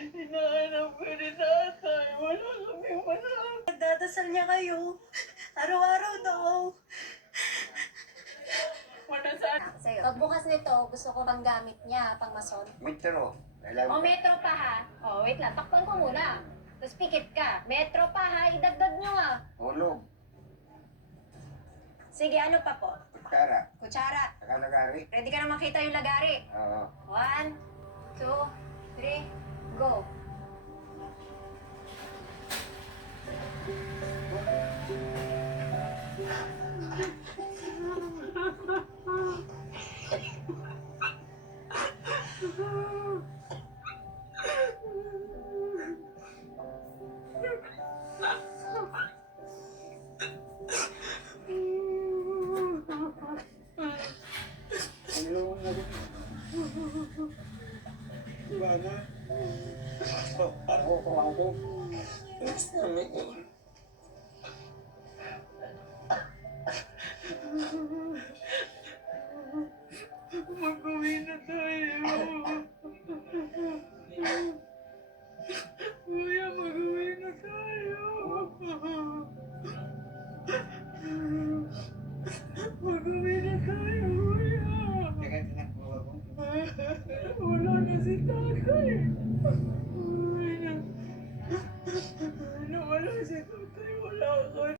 Hinahanap ko ni tatay. Wala kaming manap. Nagdadasal niya kayo. Araw-araw daw. Wala saan. Sa'yo. Pagbukas nito, gusto ko pang gamit niya, pang mason. Metro. O metro pa ha. O wait lang, takpan ko muna. Tapos pikit ka. Metro pa ha, idagdag nyo ah. Hulog. Sige, ano pa po? Kutsara. Kutsara. Nakalagari. Ready ka na makita yung lagari. Oo. 1, 2, 3, go. Ano na rin? Diba na? Ako ako. Mag-uwi na tayo. Kuya, mag-uwi na tayo. Mag-uwi na tayo, kuya. Teka, tinakbo ako. Wala na si tatay.